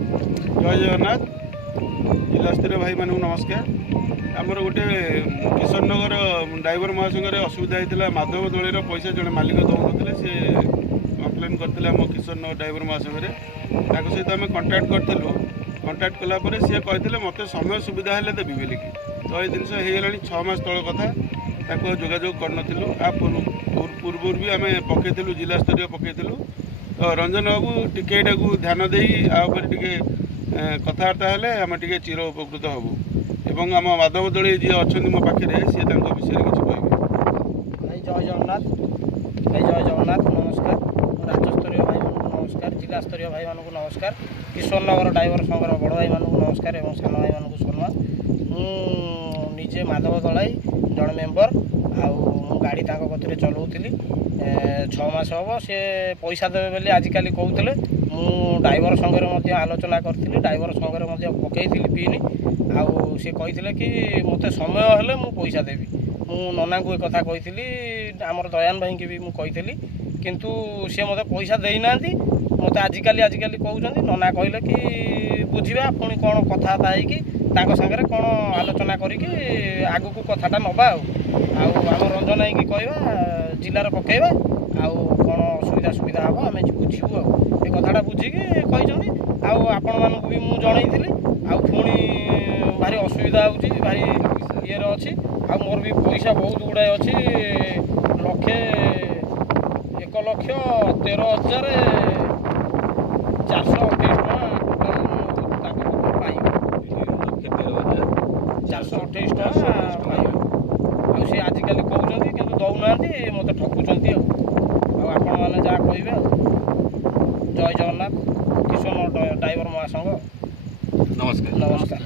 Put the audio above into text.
जय जगन्नाथ जिला स्तरीय भाई मानू नमस्कार। आमर गोटे किशन नगर ड्राइवर महासंघ असुविधा होता माधव दलर पैसा जड़े मालिक दौन से कम्प्लेन करते आम किशन नगर ड्राइवर महासंघ सहित आम कंटाक्ट करूँ। कंटाक्ट कलापर सी कहते मत समय सुविधा है देवी बोलिकी तो ये जिनस हो 6 मास तल कथा जोगाजोग करूँ। पूर्व भी आम पकईलु जिला स्तरीय पकईलु तो रंजन बाबू टिके ध्यान दे टे कथबार्ता हेले आम टे चिर उपकृत हबू एवं आम माधव दली जी अच्छा मो पाखे सी विषय किसी कह जय जगन्नाथ जय जगन्नाथ नमस्कार। राज्यस्तरीय भाई मानक नमस्कार, जिला स्तरीय भाई मानक नमस्कार, किशोर नगर ड्राइवर संघर बड़ भाई मानक नमस्कार और सान भाई मानक सम्मान। मुझे माधव दलाई जड़े मेम्बर गाड़ी गति चलाऊली 6 मास हम सी पैसा देवे बोली आजिकल कहते ड्राइवर संघे आलोचना करी ड्राइवर संघे पकई पिन आउ सी कहते कि मत समय हेले मु पैसा देवी मु नना को एक कथा कही आमर दयान भाई की भी मुझे किंतु सी मत पैसा देना मत आजिकल कहते नना कहले कि बुझा पुणी कौन कथबार्ता होगी सागर कौन आलोचना करके आगू को कथाटा नवा आम रंजन है कि कहवा जिलार पकेवा आउ कौन असुविधा सुविधा हम आम बुझू ये कथाटा बुझिकी कही आपण मानक भी मुझे जनईली पुणी भारी असुविधा होची भारी ये अच्छी मोर भी पैसा बहुत गुड़ाए अच्छी 1,13,428 टका पाई सी आजिकल कहते कि दौना मत ठकुंट आपण मैंने जहाँ कहे जय जगन्नाथ किशोर ड्राइवर महासंघ नमस्कार। नमस्कार।